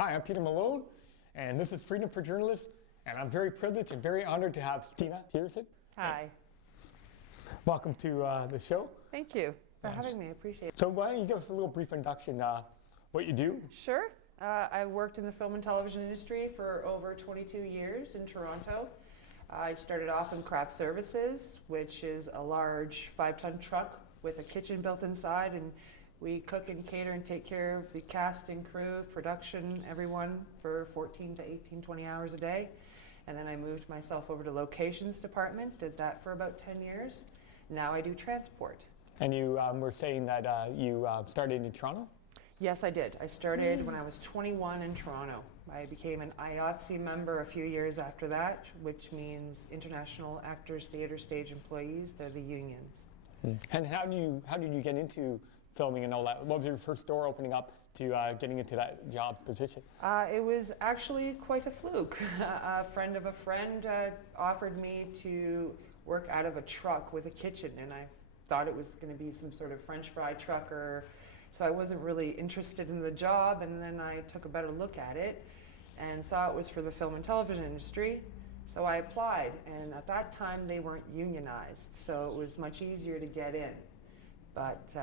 Hi, I'm Peter Malone, and this is Freedom for Journalists, and I'm very privileged and very honored to have Steena Petersen. Hi. Welcome to the show. Thank you for having me. I appreciate it. So why don't you give us a little brief introduction, what you do? Sure. I've worked in the film and television industry for over 22 years in Toronto. I started off in craft services, which is a large 5-ton truck with a kitchen built inside, and we cook and cater and take care of the cast and crew, production, everyone for 14 to 18, 20 hours a day. And then I moved myself over to locations department, did that for about 10 years. Now I do transport. And you were saying that you started in Toronto? Yes, I did. I started when I was 21 in Toronto. I became an IATSE member a few years after that, which means International Actors Theatre Stage Employees. They're the unions. And how did you get into filming and all that? What was your first door opening up to getting into that job position? It was actually quite a fluke. A friend of a friend offered me to work out of a truck with a kitchen, and I thought it was going to be some sort of French fry trucker. So I wasn't really interested in the job, and then I took a better look at it and saw it was for the film and television industry. So I applied, and at that time they weren't unionized, so it was much easier to get in. But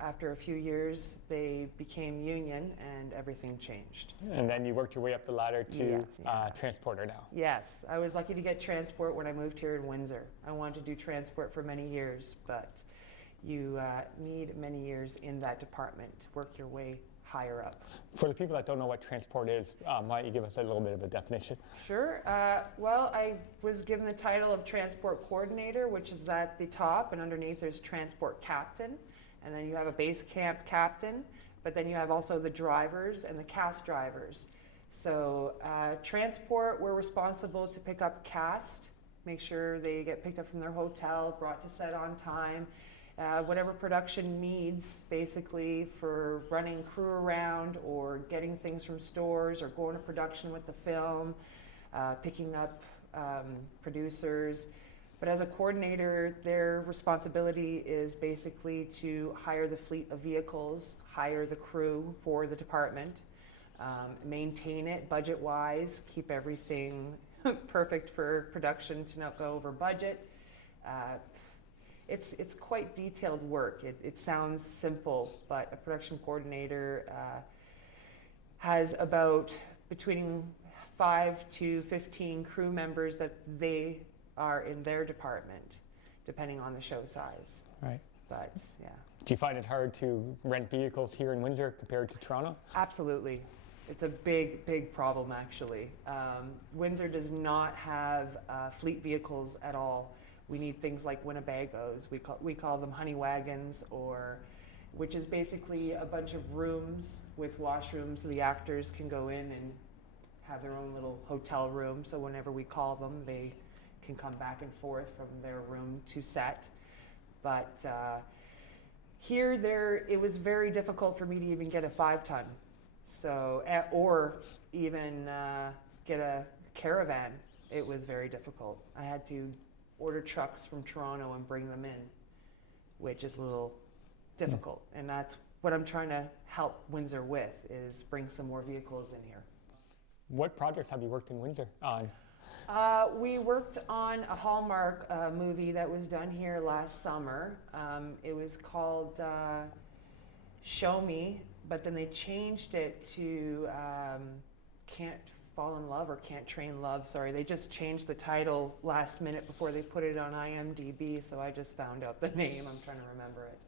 after a few years, they became union and everything changed. And then you worked your way up the ladder to transporter now. Yes, I was lucky to get transport when I moved here in Windsor. I wanted to do transport for many years, but you need many years in that department to work your way higher up. For the people that don't know what transport is, why don't you give us a little bit of a definition? Sure. Well, I was given the title of transport coordinator, which is at the top, and underneath there's transport captain, and then you have a base camp captain, but then you have also the drivers and the cast drivers. So transport, we're responsible to pick up cast, make sure they get picked up from their hotel, brought to set on time. Whatever production needs, basically, for running crew around or getting things from stores or going to production with the film, picking up producers. But as a coordinator, their responsibility is basically to hire the fleet of vehicles, hire the crew for the department, maintain it budget-wise, keep everything perfect for production to not go over budget. It's quite detailed work. It sounds simple, but a production coordinator has about between 5 to 15 crew members that they are in their department, depending on the show size. Right. But yeah. Do you find it hard to rent vehicles here in Windsor compared to Toronto? Absolutely. It's a big, big problem, actually. Windsor does not have fleet vehicles at all. We need things like Winnebagos. We call them honey wagons, which is basically a bunch of rooms with washrooms so the actors can go in and have their own little hotel room. So whenever we call them, they can come back and forth from their room to set. But it was very difficult for me to even get a 5-ton, or even get a caravan. It was very difficult. I had to order trucks from Toronto and bring them in, which is a little difficult. And that's what I'm trying to help Windsor with, is bring some more vehicles in here. What projects have you worked in Windsor on? We worked on a Hallmark movie that was done here last summer. It was called Show Me, but then they changed it to Can't Fall in Love or Can't Train Love. Sorry, they just changed the title last minute before they put it on IMDb, so I just found out the name. I'm trying to remember it.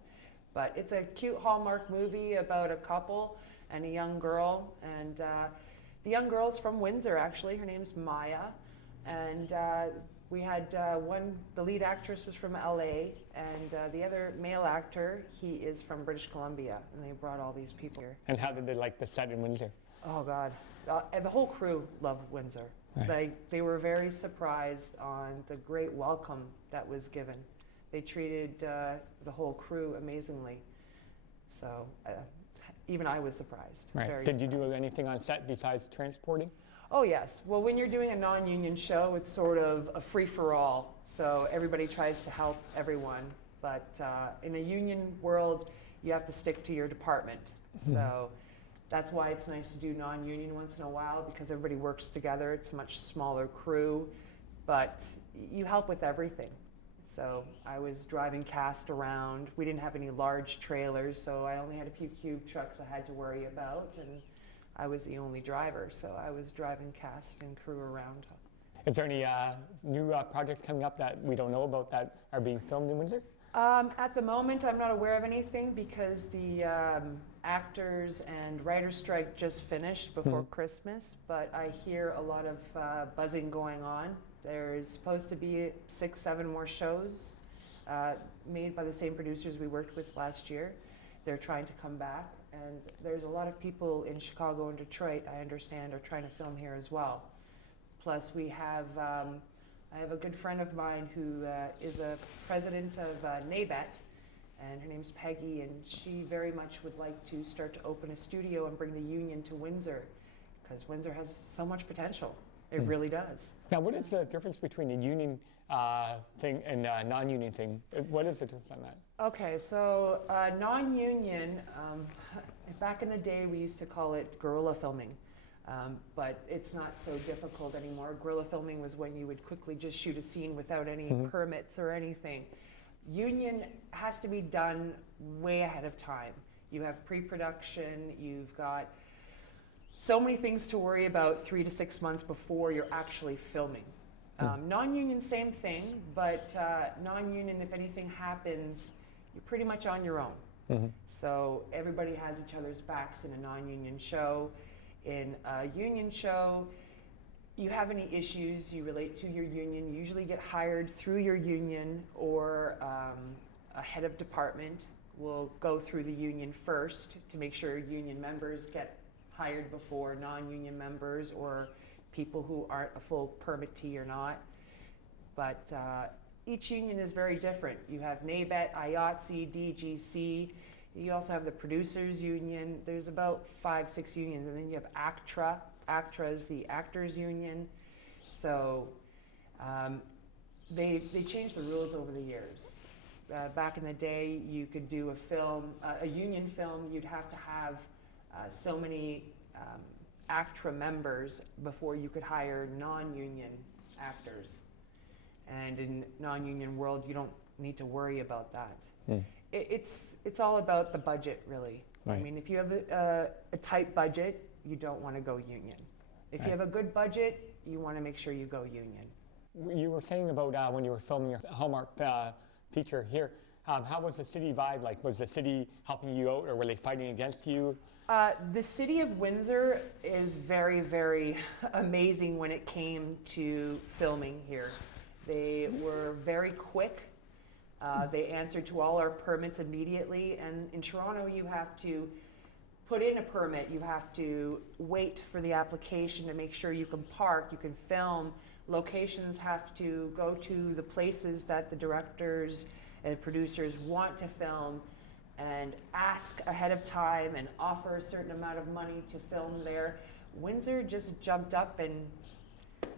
But it's a cute Hallmark movie about a couple and a young girl. And the young girl's from Windsor, actually. Her name's Maya. And we had the lead actress was from LA, and the other male actor, he is from British Columbia. And they brought all these people here. And how did they like the set in Windsor? Oh, God. The whole crew loved Windsor. Right. They were very surprised on the great welcome that was given. They treated the whole crew amazingly. So even I was surprised. Right. Did you do anything on set besides transporting? Oh, yes. Well, when you're doing a non-union show, it's sort of a free-for-all. So everybody tries to help everyone. But in a union world, you have to stick to your department. So That's why it's nice to do non-union once in a while, because everybody works together. It's a much smaller crew, but you help with everything. So I was driving cast around. We didn't have any large trailers, so I only had a few cube trucks I had to worry about, and I was the only driver, so I was driving cast and crew around. Is there any new projects coming up that we don't know about that are being filmed in Windsor? At the moment, I'm not aware of anything because the actors and writers' strike just finished before Christmas, but I hear a lot of buzzing going on. There's supposed to be 6, 7 more shows made by the same producers we worked with last year. They're trying to come back, and there's a lot of people in Chicago and Detroit, I understand, are trying to film here as well. Plus, we have I have a good friend of mine who is a president of NABET, and her name's Peggy, and she very much would like to start to open a studio and bring the union to Windsor, because Windsor has so much potential. It really does. Now, what is the difference between a union thing and a non-union thing? What is the difference on that? Okay, so non-union, back in the day we used to call it guerrilla filming. But it's not so difficult anymore. Guerrilla filming was when you would quickly just shoot a scene without any permits or anything. Union has to be done way ahead of time. You have pre-production, you've got so many things to worry about 3 to 6 months before you're actually filming. Non-union, same thing, but non-union, if anything happens, you're pretty much on your own. So everybody has each other's backs in a non-union show. In a union show, you have any issues, you relate to your union, you usually get hired through your union, or a head of department will go through the union first to make sure union members get hired before non-union members or people who aren't a full permittee or not. But each union is very different. You have NABET, IATSE, DGC. You also have the producers union. There's about 5, 6 unions, and then you have ACTRA. ACTRA is the actors union. So they changed the rules over the years. Back in the day, you could do a film, a union film, you'd have to have so many ACTRA members before you could hire non-union actors. And in non-union world, you don't need to worry about that. It's all about the budget, really. Right. I mean, if you have a tight budget, you don't want to go union. If you have a good budget, you want to make sure you go union. You were saying about when you were filming your Hallmark feature here, how was the city vibe like? Was the city helping you out, or were they fighting against you? The city of Windsor is very, very amazing when it came to filming here. They were very quick. They answered to all our permits immediately, and in Toronto you have to put in a permit, you have to wait for the application to make sure you can park, you can film. Locations have to go to the places that the directors and producers want to film and ask ahead of time and offer a certain amount of money to film there. Windsor just jumped up and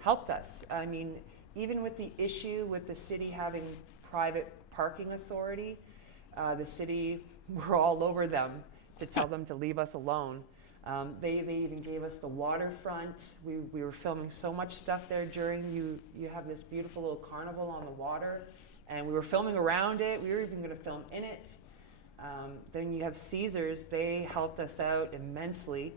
helped us. I mean, even with the issue with the city having private parking authority, the city were all over them to tell them to leave us alone. They even gave us the waterfront. We were filming so much stuff there during, you have this beautiful little carnival on the water, and we were filming around it. We were even going to film in it. Then you have Caesars. They helped us out immensely.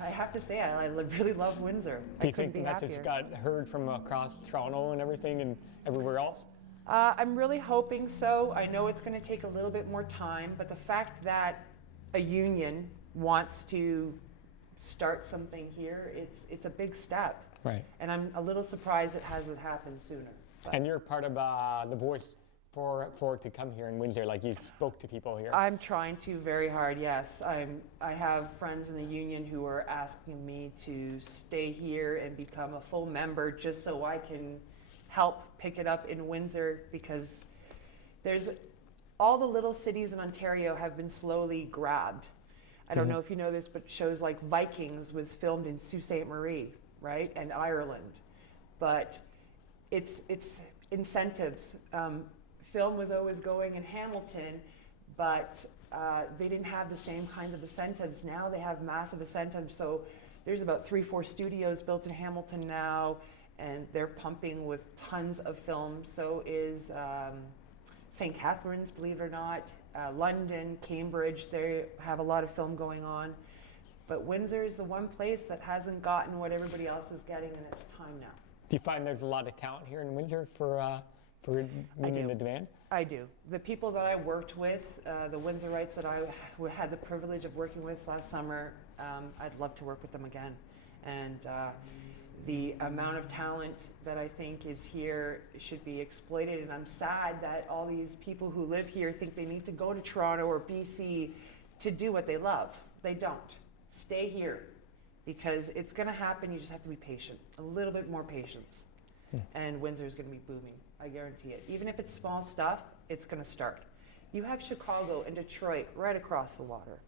I have to say, I really love Windsor. Do you think the message got heard from across Toronto and everything and everywhere else? I'm really hoping so. I know it's going to take a little bit more time, but the fact that a union wants to start something here, it's a big step. Right. And I'm a little surprised it hasn't happened sooner. But And you're part of the voice for it to come here in Windsor, like you spoke to people here. I'm trying to very hard, yes. I have friends in the union who are asking me to stay here and become a full member just so I can help pick it up in Windsor, because there's all the little cities in Ontario have been slowly grabbed. I don't know if you know this, but shows like Vikings was filmed in Sault Ste. Marie, right? And Ireland. But it's incentives. Film was always going in Hamilton, but they didn't have the same kinds of incentives. Now they have massive incentives. So there's about 3-4 studios built in Hamilton now, and they're pumping with tons of film. So is St. Catharines, believe it or not, London, Cambridge, they have a lot of film going on. But Windsor is the one place that hasn't gotten what everybody else is getting, and it's time now. Do you find there's a lot of talent here in Windsor for meeting the demand? I do. The people that I worked with, the Windsorites that I had the privilege of working with last summer, I'd love to work with them again. And the amount of talent that I think is here should be exploited. And I'm sad that all these people who live here think they need to go to Toronto or BC to do what they love. They don't. Stay here, because it's going to happen. You just have to be patient, a little bit more patience. And Windsor is going to be booming. I guarantee it. Even if it's small stuff, it's going to start. You have Chicago and Detroit right across the water.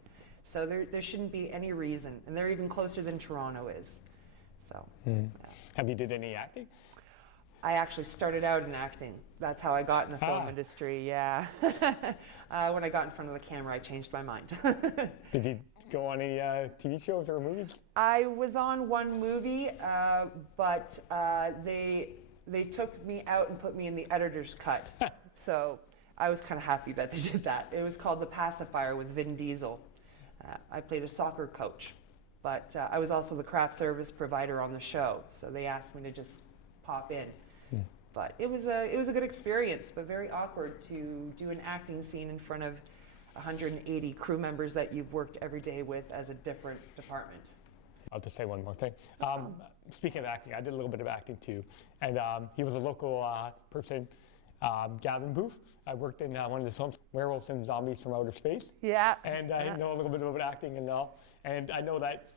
So there shouldn't be any reason. And they're even closer than Toronto is. So. Yeah. Have you did any acting? I actually started out in acting. That's how I got in the film industry, yeah. When I got in front of the camera, I changed my mind. Did you go on any TV shows or movies? I was on one movie, but they took me out and put me in the editor's cut. So I was kind of happy that they did that. It was called The Pacifier with Vin Diesel. I played a soccer coach, but I was also the craft service provider on the show. So they asked me to just pop in. But it was a good experience, but very awkward to do an acting scene in front of 180 crew members that you've worked every day with as a different department. I'll just say one more thing. Speaking of acting, I did a little bit of acting too. And he was a local person, Gavin Booth. I worked in one of the films, Werewolves and Zombies from Outer Space. Yeah. And I know a little bit about acting and all. And I know that,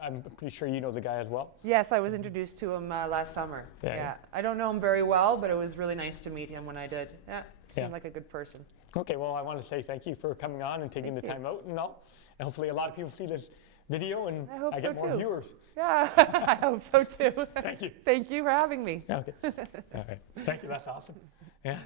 I'm pretty sure you know the guy as well. Yes, I was introduced to him last summer. Yeah. I don't know him very well, but it was really nice to meet him when I did. Yeah, seemed like a good person. Okay, well, I want to say thank you for coming on and taking the time out and all. And hopefully a lot of people see this video and I get more viewers. Yeah, I hope so too. Thank you. Thank you for having me. Okay. All right. Thank you. That's awesome. Yeah.